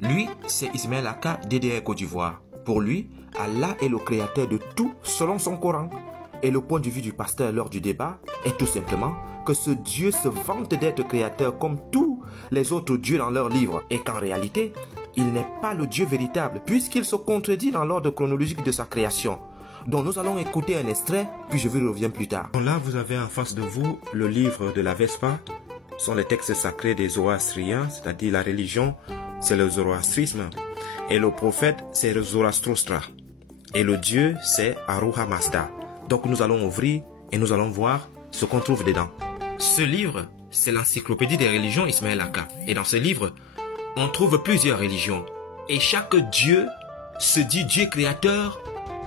Lui, c'est Ismaël Aka, DDR Côte d'Ivoire. Pour lui, Allah est le créateur de tout selon son Coran. Et le point de vue du pasteur lors du débat est tout simplement que ce Dieu se vante d'être créateur comme tous les autres dieux dans leurs livres et qu'en réalité, il n'est pas le Dieu véritable puisqu'il se contredit dans l'ordre chronologique de sa création. Donc nous allons écouter un extrait, puis je vous reviens plus tard. Là, vous avez en face de vous le livre de la Vespa. Ce sont les textes sacrés des Zoroastriens, c'est-à-dire la religion, c'est le zoroastrisme. Et le prophète, c'est le Zoroastrostra. Et le Dieu, c'est Ahura Mazda. Donc nous allons ouvrir et nous allons voir ce qu'on trouve dedans. Ce livre, c'est l'encyclopédie des religions Ismaël Aka. Et dans ce livre, on trouve plusieurs religions. Et chaque Dieu se dit Dieu créateur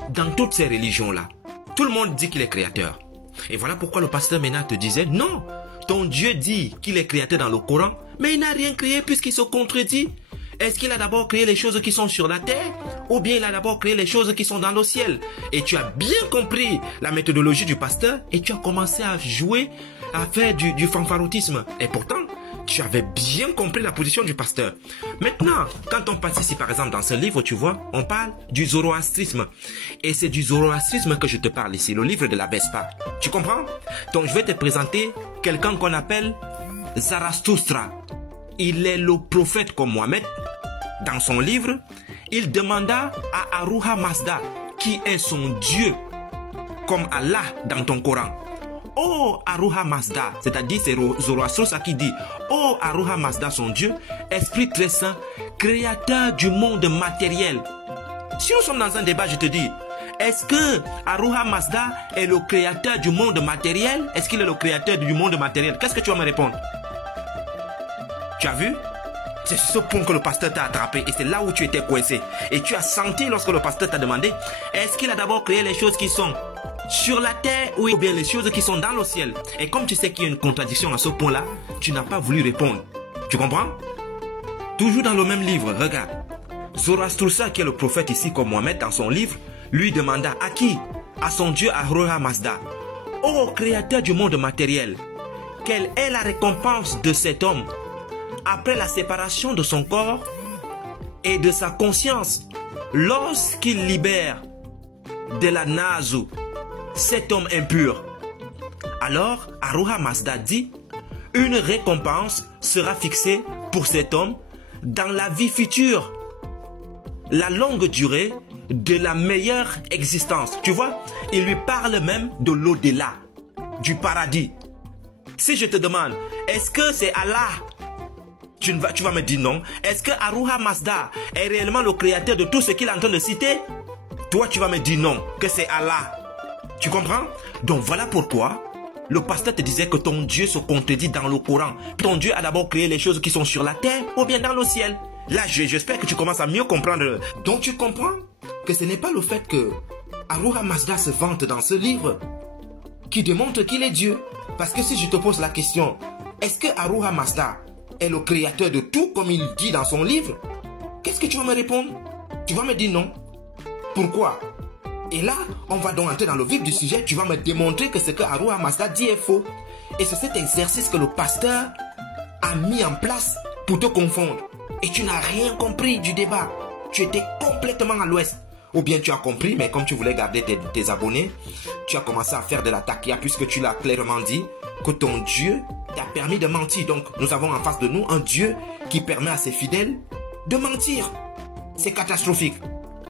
dans toutes ces religions-là. Tout le monde dit qu'il est créateur. Et voilà pourquoi le pasteur Ménard te disait, non, ton Dieu dit qu'il est créateur dans le Coran, mais il n'a rien créé puisqu'il se contredit. Est-ce qu'il a d'abord créé les choses qui sont sur la terre ou bien il a d'abord créé les choses qui sont dans le ciel? Et tu as bien compris la méthodologie du pasteur et tu as commencé à jouer, à faire du fanfaroutisme. Et pourtant, tu avais bien compris la position du pasteur. Maintenant, quand on passe ici par exemple dans ce livre, tu vois, on parle du zoroastrisme. Et c'est du zoroastrisme que je te parle ici, le livre de la Vespa. Tu comprends? Donc je vais te présenter quelqu'un qu'on appelle Zarathustra. Il est le prophète comme Mohamed. Dans son livre, il demanda à Ahura Mazda, qui est son Dieu, comme Allah dans ton Coran. Oh Ahura Mazda, c'est-à-dire c'est Zoroastre qui dit, oh Ahura Mazda son Dieu, esprit très saint, créateur du monde matériel. Si nous sommes dans un débat, je te dis, est-ce que Ahura Mazda est le créateur du monde matériel? Est-ce qu'il est le créateur du monde matériel? Qu'est-ce que tu vas me répondre? Tu as vu? C'est ce point que le pasteur t'a attrapé et c'est là où tu étais coincé. Et tu as senti lorsque le pasteur t'a demandé, est-ce qu'il a d'abord créé les choses qui sont sur la terre ou bien les choses qui sont dans le ciel? Et comme tu sais qu'il y a une contradiction à ce point-là, tu n'as pas voulu répondre. Tu comprends? Toujours dans le même livre, regarde. Zoroastre, qui est le prophète ici comme Mohamed dans son livre, lui demanda à qui? À son Dieu Ahura Mazda. Ô créateur du monde matériel, quelle est la récompense de cet homme après la séparation de son corps et de sa conscience lorsqu'il libère de la naze cet homme impur? Alors Ahura Mazda dit, une récompense sera fixée pour cet homme dans la vie future, la longue durée de la meilleure existence. Tu vois, il lui parle même de l'au-delà, du paradis. Si je te demande, est-ce que c'est Allah? Tu vas me dire non. Est-ce que Ahura Mazda est réellement le créateur de tout ce qu'il est en train de citer? Toi, tu vas me dire non, que c'est Allah. Tu comprends? Donc voilà pourquoi le pasteur te disait que ton Dieu se contredit dans le Coran. Ton Dieu a d'abord créé les choses qui sont sur la terre ou bien dans le ciel. Là, j'espère que tu commences à mieux comprendre. Donc tu comprends que ce n'est pas le fait que Ahura Mazda se vante dans ce livre qui démontre qu'il est Dieu. Parce que si je te pose la question, est-ce que Ahura Mazda est le créateur de tout comme il dit dans son livre? Qu'est-ce que tu vas me répondre? Tu vas me dire non. Pourquoi? Et là, on va donc entrer dans le vif du sujet. Tu vas me démontrer que ce que Ahura Mazda dit est faux. Et c'est cet exercice que le pasteur a mis en place pour te confondre. Et tu n'as rien compris du débat. Tu étais complètement à l'ouest. Ou bien tu as compris, mais comme tu voulais garder tes abonnés, tu as commencé à faire de la taquilla puisque tu l'as clairement dit que ton Dieu t'a permis de mentir. Donc nous avons en face de nous un Dieu qui permet à ses fidèles de mentir. C'est catastrophique.